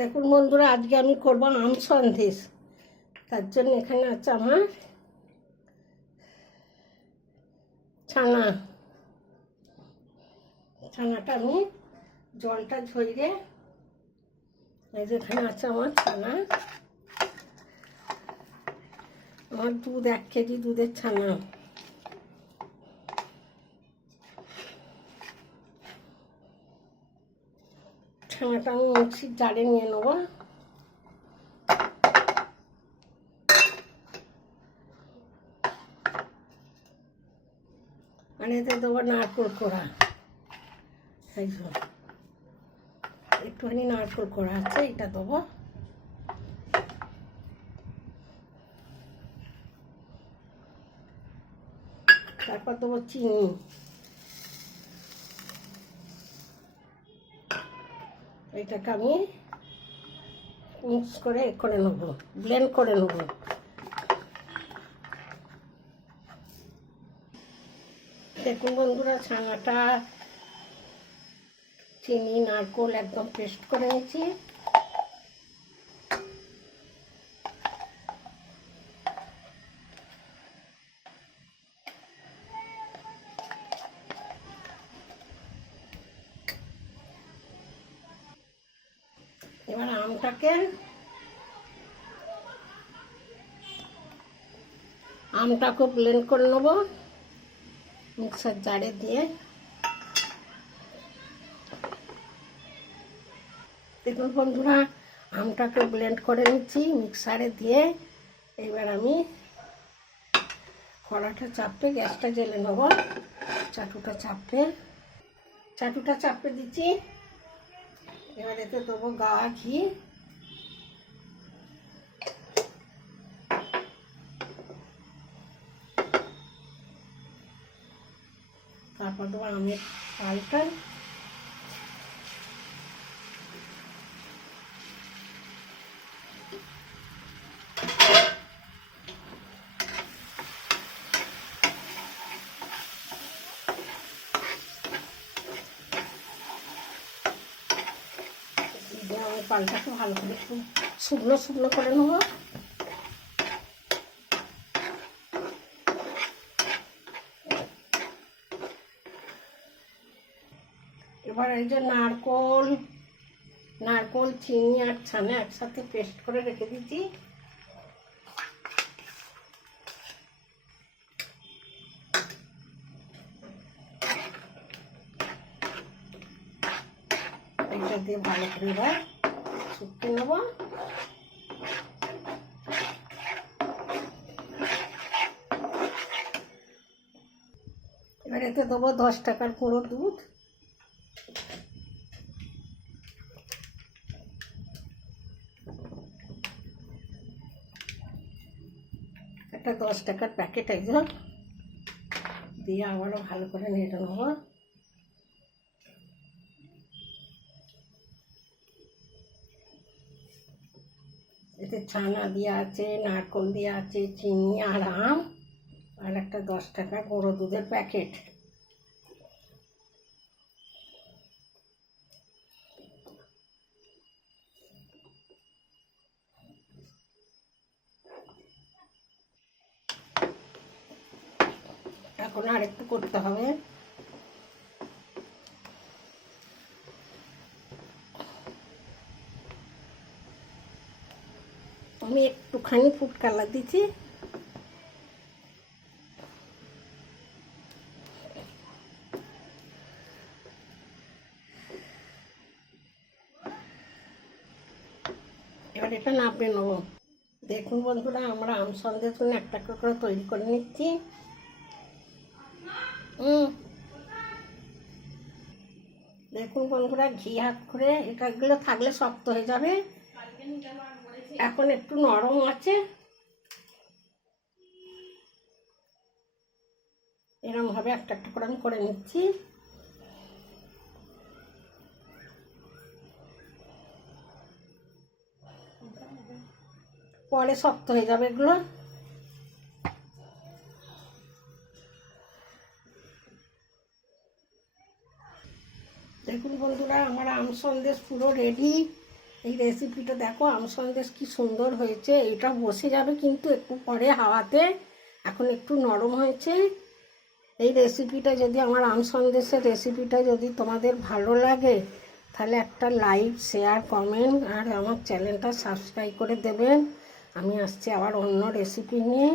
দেখুন বন্ধুরা, আজকে আমি করবো আম সন্দেশ। তার জন্য এখানে আছে আমার ছানাটা আমি জলটা ঝরিয়ে, এই যে এখানে আছে আমার ছানা, আমার দুধ 1 কেজি দুধের ছানা। ছানাটা আমি মিক্সির জারে নিয়ে নেবো। আর এতে দেবো নারকেল কোড়া, একটুখানি নারকেল কোড়া আছে, এটা দেবো। তারপর দেবো চিনি, এটাকে আমি মিক্স করে নেবো, ব্লেন্ড করে নেবো। দেখুন বন্ধুরা, ছানাটা চিনি নারকেল একদম পেস্ট করে নিয়েছি। এবার আমটাকে ব্লেন্ড করে নেবো মিক্সার জারে দিয়ে। দেখুন বন্ধুরা, আমটাকে ব্লেন্ড করে নিচ্ছি মিক্সারে দিয়ে। এবার আমি কড়াটা চাপে গ্যাসটা জ্বেলে নেবো। চাটুটা চাপে দিচ্ছি। এবার এতে দেবো গাওয়া ঘি, তারপর দেবো আমের চালটা, আমি পালটাকে ভালো করে একটু শুকনো করে নেবো। এবার এই যে নারকোল চিনি আর ছানা একসাথে পেস্ট করে রেখে দিচ্ছি, এইটা দিয়ে ভালো করে এবার শুকিয়ে নেবো। এবার এতে দেবো 10 টাকার গুঁড়ো দুধ, একটা 10 টাকার প্যাকেট একজন দিয়ে আবারও ভালো করে নেড়ে নেবো। এতে ছানা দেওয়া আছে, নারকেল দেওয়া আছে, চিনি আর আম, আর একটা 10 টাকার গুঁড়ো দুধের প্যাকেট। এখন আর একটু করতে হবে। আমি একটুখানি ফুড কালার দিচ্ছি। এবার এটা নাপে নেবো। দেখুন বন্ধুরা, আমরা আম সন্দেশ একটা করে তৈরি করে নিচ্ছি। দেখুন বন্ধুরা, ঘি হাত করে এটাগুলো থাকলে শক্ত হয়ে যাবে, এখন একটু নরম আছে। এরকম ভাবে একটা করে আমি করে নিচ্ছি। পরে শক্ত হয়ে যাবে এগুলো। দেখুন বন্ধুরা, আমার আম সন্দেশ পুরো রেডি। এই রেসিপিটা দেখো, আম সন্দেশ কি সুন্দর হয়েছে। এটা বসে যাবে কিন্তু একটু পরে হাওয়াতে, এখন একটু নরম হয়েছে। এই রেসিপিটা যদি, আমার আম সন্দেশের রেসিপিটা যদি তোমাদের ভালো লাগে, তাহলে একটা লাইক, শেয়ার, কমেন্ট আর আমার চ্যানেলটা সাবস্ক্রাইব করে দেবেন। আমি আসছি আবার অন্য রেসিপি নিয়ে।